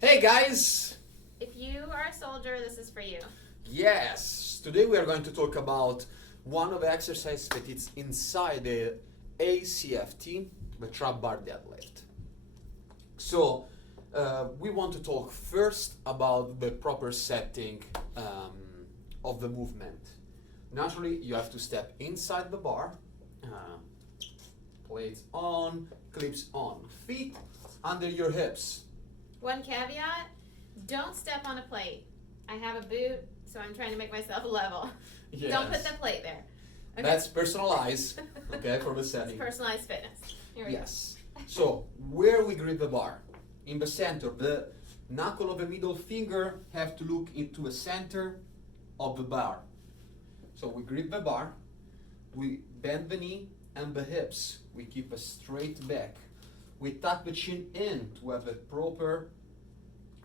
Hey guys! If you are a soldier, this is for you. Yes, today we are going to talk about one of the exercises that is inside the ACFT, the trap bar deadlift. So we want to talk first about the proper setting of the movement. Naturally, you have to step inside the bar, plates on, clips on, feet under your hips. One caveat, don't step on a plate. I have a boot, so I'm trying to make myself level. Yes. Don't put the plate there. Okay? That's personalized, okay, for the setting. It's personalized fitness. Here we Yes. So, where we grip the bar? In the center. The knuckle of the middle finger have to look into the center of the bar. So we grip the bar, we bend the knee and the hips. We keep a straight back. We tuck the chin in to have a proper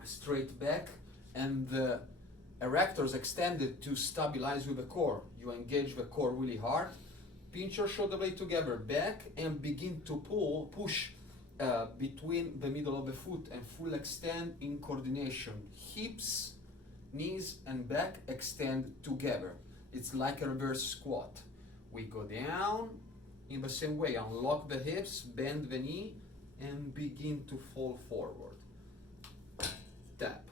straight back and the erectors extended to stabilize with the core. You engage the core really hard. Pinch your shoulder blade together, back, and begin to push between the middle of the foot and full extend in coordination. Hips, knees, and back extend together. It's like a reverse squat. We go down in the same way, unlock the hips, bend the knee, and begin to fall forward. Tap.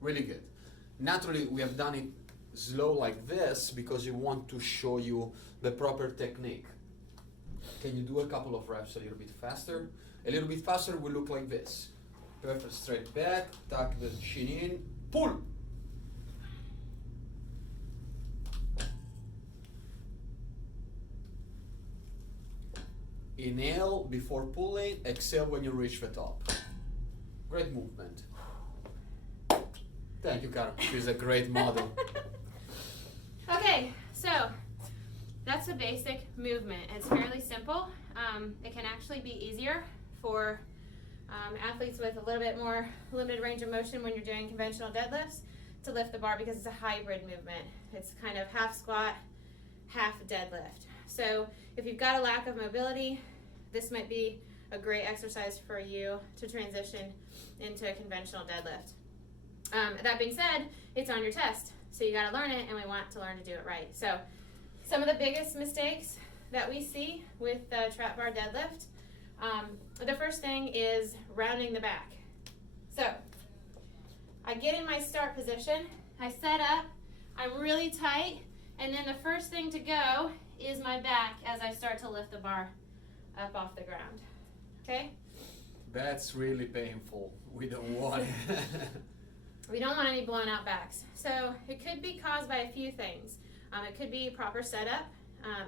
Really good. Naturally, we have done it slow like this because we want to show you the proper technique. Can you do a couple of reps a little bit faster? A little bit faster will look like this. Perfect, straight back, tuck the chin in, pull. Inhale before pulling, exhale when you reach the top. Great movement. Thank you, Karen. She's a great model. Okay, so that's the basic movement. It's fairly simple. It can actually be easier for athletes with a little bit more limited range of motion when you're doing conventional deadlifts to lift the bar because it's a hybrid movement. It's kind of half squat, half deadlift. So if you've got a lack of mobility, this might be a great exercise for you to transition into a conventional deadlift. That being said, it's on your test, so you got to learn it, and we want to learn to do it right. So some of the biggest mistakes that we see with the trap bar deadlift, the first thing is rounding the back. So I get in my start position, I set up, I'm really tight, and then the first thing to go is my back as I start to lift the bar up off the ground. Okay? That's really painful. We don't want it. We don't want any blown out backs. So it could be caused by a few things. It could be proper setup.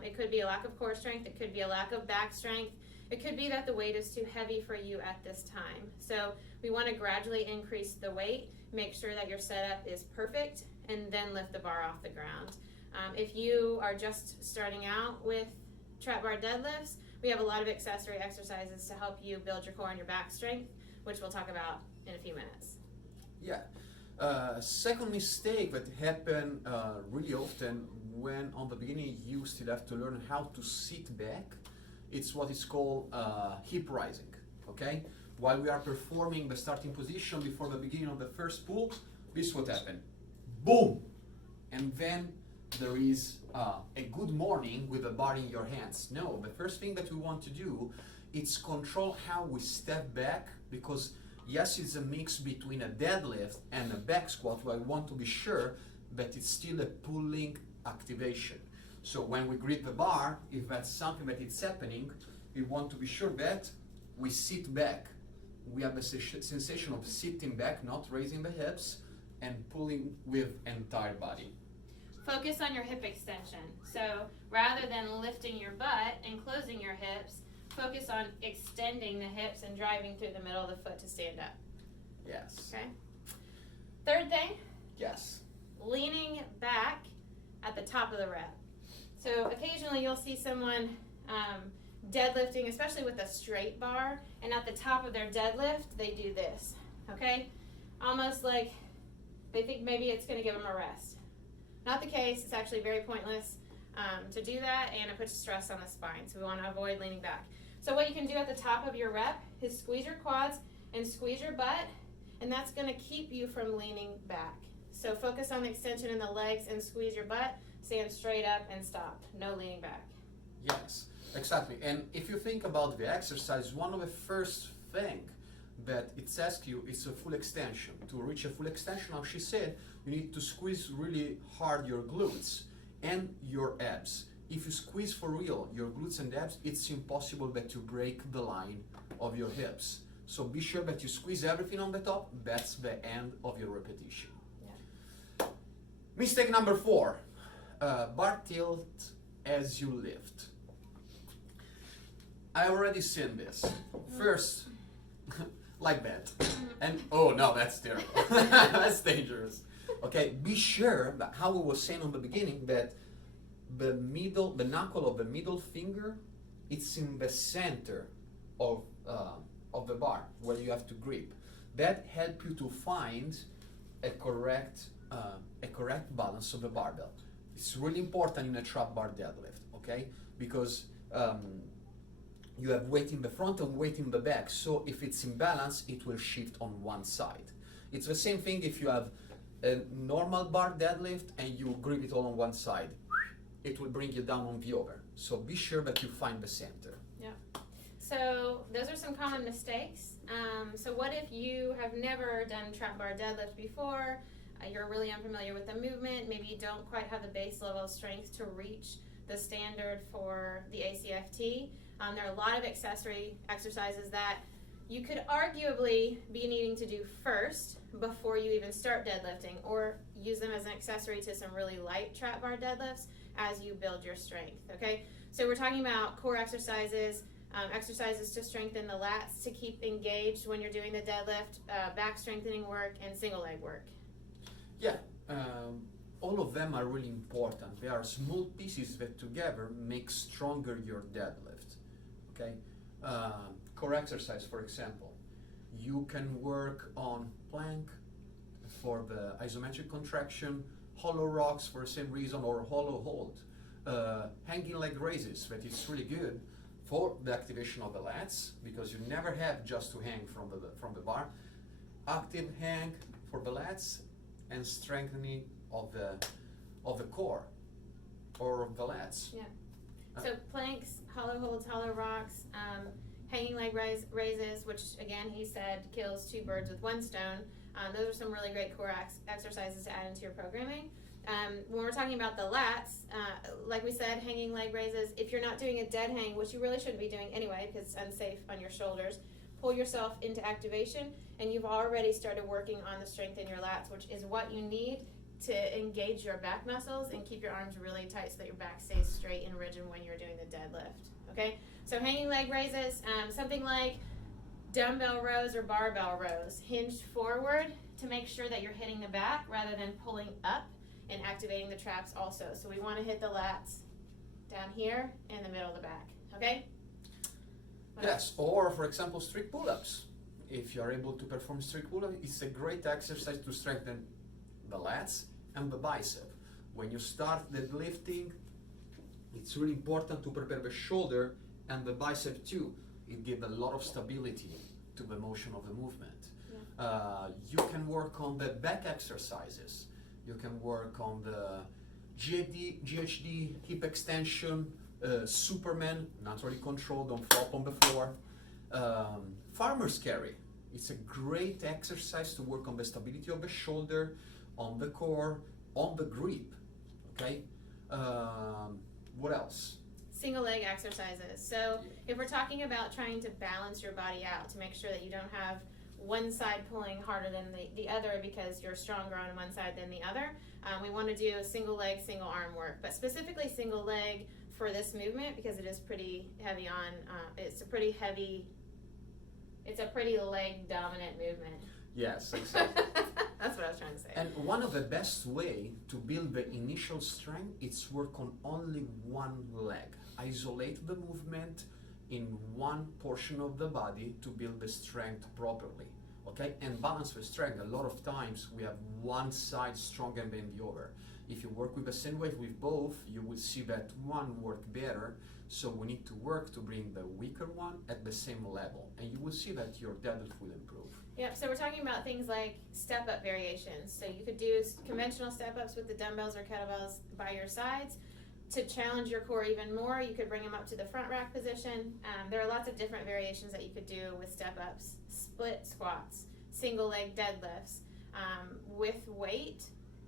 It could be a lack of core strength. It could be a lack of back strength. It could be that the weight is too heavy for you at this time. So we want to gradually increase the weight, make sure that your setup is perfect, and then lift the bar off the ground. If you are just starting out with trap bar deadlifts, we have a lot of accessory exercises to help you build your core and your back strength, which we'll talk about in a few minutes. Yeah. Second mistake that happen really often when on the beginning you still have to learn how to sit back, it's what is called hip rising, okay? While we are performing the starting position before the beginning of the first pull, this is what happened. Boom! And then there is a good morning with a bar in your hands. No, the first thing that we want to do is control how we step back, because yes, it's a mix between a deadlift and a back squat, but I want to be sure that it's still a pulling activation. So when we grip the bar, if that's something that is happening, we want to be sure that we sit back. We have a sensation of sitting back, not raising the hips, and pulling with entire body. Focus on your hip extension. So rather than lifting your butt and closing your hips, focus on extending the hips and driving through the middle of the foot to stand up. Yes. Okay. Third thing, Yes. leaning back at the top of the rep. So occasionally you'll see someone deadlifting, especially with a straight bar, and at the top of their deadlift, they do this, okay? Almost like they think maybe it's gonna give them a rest. Not the case. It's actually very pointless to do that, and it puts stress on the spine, so we want to avoid leaning back. So what you can do at the top of your rep is squeeze your quads and squeeze your butt, and that's going to keep you from leaning back. So focus on the extension in the legs and squeeze your butt. Stand straight up and stop. No leaning back. Yes, exactly. And if you think about the exercise, one of the first thing that it asks you is a full extension. To reach a full extension, as she said, you need to squeeze really hard your glutes and your abs. If you squeeze for real your glutes and abs, it's impossible that you break the line of your hips. So be sure that you squeeze everything on the top. That's the end of your repetition. Yeah. Mistake number 4, bar tilt as you lift. I already seen this. First, like that. And oh no, that's terrible. That's dangerous. Okay, be sure that how we were saying on the beginning that the knuckle of the middle finger, it's in the center of the bar where you have to grip. That helps you to find a correct balance of the barbell. It's really important in a trap bar deadlift, okay? Because you have weight in the front and weight in the back. So if it's in balance, it will shift on one side. It's the same thing if you have a normal bar deadlift and you grip it all on one side. It will bring you down on the other. So be sure that you find the center. Yeah. So those are some common mistakes. So what if you have never done trap bar deadlift before? You're really unfamiliar with the movement. Maybe you don't quite have the base level of strength to reach the standard for the ACFT. There are a lot of accessory exercises that you could arguably be needing to do first before you even start deadlifting, or use them as an accessory to some really light trap bar deadlifts as you build your strength, okay? So we're talking about core exercises, exercises to strengthen the lats to keep engaged when you're doing the deadlift, back strengthening work, and single leg work. Yeah, all of them are really important. They are small pieces that together make stronger your deadlift, okay? Core exercise, for example, you can work on plank for the isometric contraction, hollow rocks for the same reason, or hollow hold. Hanging leg raises, that is really good for the activation of the lats, because you never have just to hang from the bar. Active hang for the lats and strengthening of the core or of the lats. Yeah. So planks, hollow holds, hollow rocks, hanging leg raises, which again he said kills 2 birds with 1 stone. Those are some really great core exercises to add into your programming. When we're talking about the lats, like we said, hanging leg raises, if you're not doing a dead hang, which you really shouldn't be doing anyway because it's unsafe on your shoulders, pull yourself into activation and you've already started working on the strength in your lats, which is what you need to engage your back muscles and keep your arms really tight so that your back stays straight and rigid when you're doing the deadlift, okay? So hanging leg raises, something like dumbbell rows or barbell rows, hinged forward to make sure that you're hitting the back rather than pulling up and activating the traps also. So we want to hit the lats down here in the middle of the back, okay? Yes, or for example, strict pull-ups. If you are able to perform strict pull-ups, it's a great exercise to strengthen the lats and the bicep. When you start deadlifting, it's really important to prepare the shoulder and the bicep too. It gives a lot of stability to the motion of the movement. Yeah. You can work on the back exercises. You can work on the GHD, hip extension, Superman, naturally controlled, don't flop on the floor. Farmer's carry. It's a great exercise to work on the stability of the shoulder, on the core, on the grip, okay? What else? Single leg exercises. So if we're talking about trying to balance your body out to make sure that you don't have one side pulling harder than the other because you're stronger on one side than the other, we want to do a single leg, single arm work, but specifically single leg for this movement because it is pretty heavy on, it's a pretty leg dominant movement. Yes, exactly. That's what I was trying to say. And one of the best way to build the initial strength is work on only one leg. Isolate the movement in one portion of the body to build the strength properly, okay? And balance the strength. A lot of times we have one side stronger than the other. If you work with the same weight with both, you will see that one work better. So we need to work to bring the weaker one at the same level, and you will see that your deadlift will improve. Yep, so we're talking about things like step-up variations. So you could do conventional step-ups with the dumbbells or kettlebells by your sides. To challenge your core even more, you could bring them up to the front rack position. There are lots of different variations that you could do with step-ups. Split squats, single leg deadlifts. With weight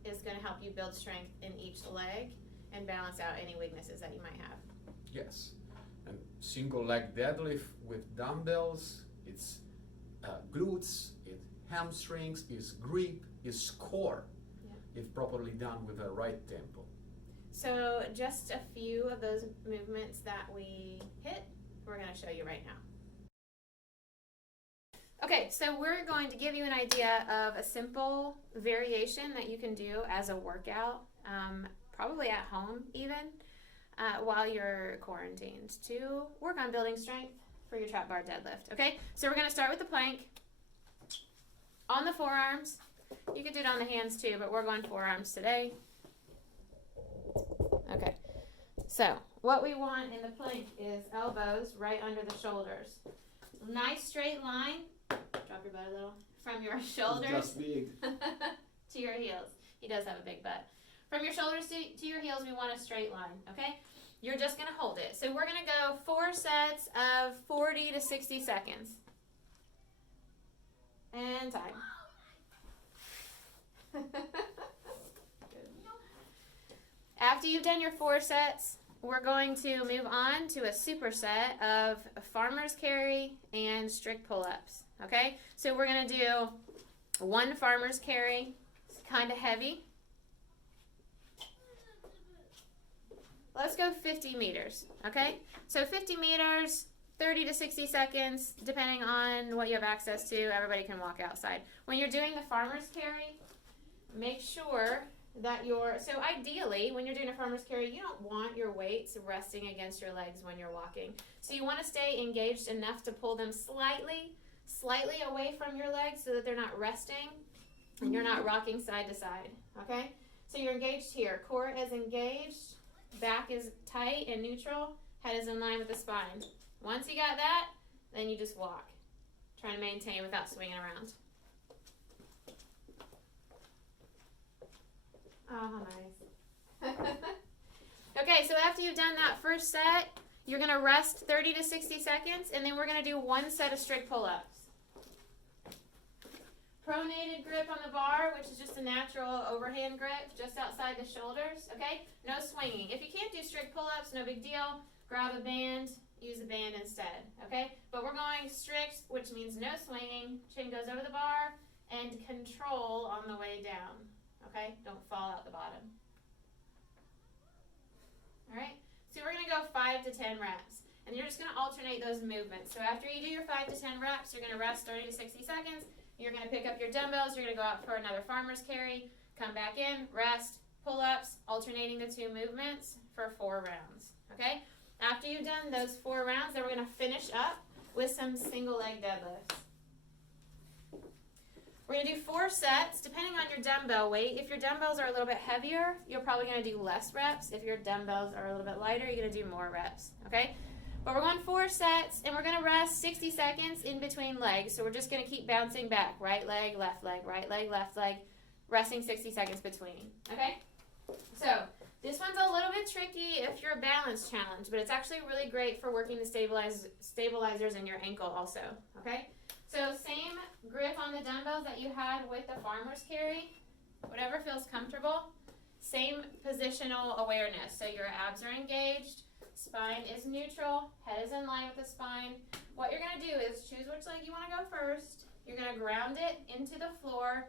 is going to help you build strength in each leg and balance out any weaknesses that you might have. Yes, and single leg deadlift with dumbbells, it's glutes, it's hamstrings, it's grip, it's core, if properly done with the right tempo. So just a few of those movements that we hit, we're going to show you right now. Okay, so we're going to give you an idea of a simple variation that you can do as a workout, probably at home even, while you're quarantined to work on building strength for your trap bar deadlift. Okay, so we're going to start with the plank on the forearms. You could do it on the hands too, but we're going forearms today. Okay, so what we want in the plank is elbows right under the shoulders. Nice straight line. Drop your butt a little. From your shoulders Just big. to your heels. He does have a big butt. From your shoulders to your heels, we want a straight line, okay? You're just going to hold it. So we're going to go 4 sets of 40 to 60 seconds. And time. After you've done your 4 sets, we're going to move on to a superset of farmer's carry and strict pull-ups, okay? So we're going to do 1 farmer's carry. It's kind of heavy. Let's go 50 meters, okay? So 50 meters, 30 to 60 seconds, depending on what you have access to. Everybody can walk outside. When you're doing the farmer's carry, make sure that so ideally, when you're doing a farmer's carry, you don't want your weights resting against your legs when you're walking. So you want to stay engaged enough to pull them slightly away from your legs so that they're not resting and you're not rocking side to side, okay? So you're engaged here. Core is engaged, back is tight and neutral, head is in line with the spine. Once you got that, then you just walk. Trying to maintain without swinging around. Oh, nice. Okay, so after you've done that first set, you're going to rest 30 to 60 seconds, and then we're going to do 1 set of strict pull-ups. Pronated grip on the bar, which is just a natural overhand grip just outside the shoulders, okay? No swinging. If you can't do strict pull-ups, no big deal. Grab a band, use a band instead, okay? But we're going strict, which means no swinging. Chin goes over the bar, and control on the way down. Okay, don't fall out the bottom. All right, so we're going to go 5 to 10 reps, and you're just going to alternate those movements. So after you do your 5 to 10 reps, you're going to rest 30 to 60 seconds. You're going to pick up your dumbbells. You're going to go out for another farmer's carry, come back in, rest, pull-ups, alternating the 2 movements for 4 rounds. Okay, after you've done those 4 rounds, then we're going to finish up with some single leg deadlifts. We're going to do 4 sets, depending on your dumbbell weight. If your dumbbells are a little bit heavier, you're probably going to do less reps. If your dumbbells are a little bit lighter, you're going to do more reps, okay? But we're going 4 sets, and we're going to rest 60 seconds in between legs. So we're just going to keep bouncing back. Right leg, left leg, left leg, resting 60 seconds between, okay? So this one's a little bit tricky if you're a balance challenge, but it's actually really great for working the stabilizers in your ankle also, okay? So same grip on the dumbbells that you had with the farmer's carry, whatever feels comfortable. Same positional awareness. So your abs are engaged, spine is neutral, head is in line with the spine. What you're going to do is choose which leg you want to go first. You're going to ground it into the floor.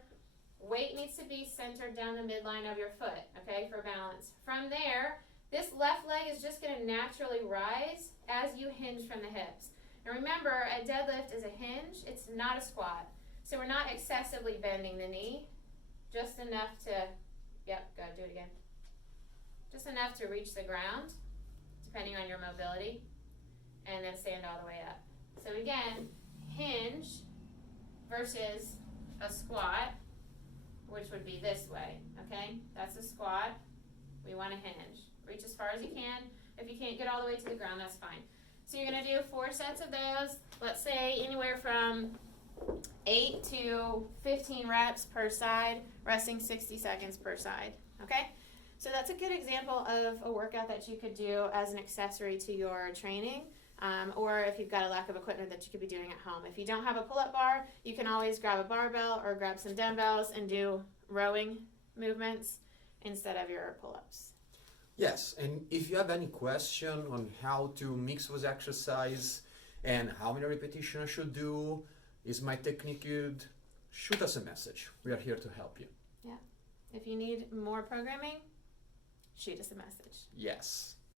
Weight needs to be centered down the midline of your foot, okay, for balance. From there, this left leg is just going to naturally rise as you hinge from the hips. And remember, a deadlift is a hinge, it's not a squat. So we're not excessively bending the knee, just enough to, go do it again. Just enough to reach the ground, depending on your mobility, and then stand all the way up. So again, hinge versus a squat, which would be this way, okay? That's a squat, we want to hinge. Reach as far as you can. If you can't get all the way to the ground, that's fine. So you're going to do 4 sets of those, let's say anywhere from 8 to 15 reps per side, resting 60 seconds per side, okay? So that's a good example of a workout that you could do as an accessory to your training, or if you've got a lack of equipment that you could be doing at home. If you don't have a pull-up bar, you can always grab a barbell or grab some dumbbells and do rowing movements instead of your pull-ups. Yes, and if you have any question on how to mix with exercise and how many repetitions I should do, is my technique good, shoot us a message. We are here to help you. Yeah. If you need more programming, shoot us a message. Yes.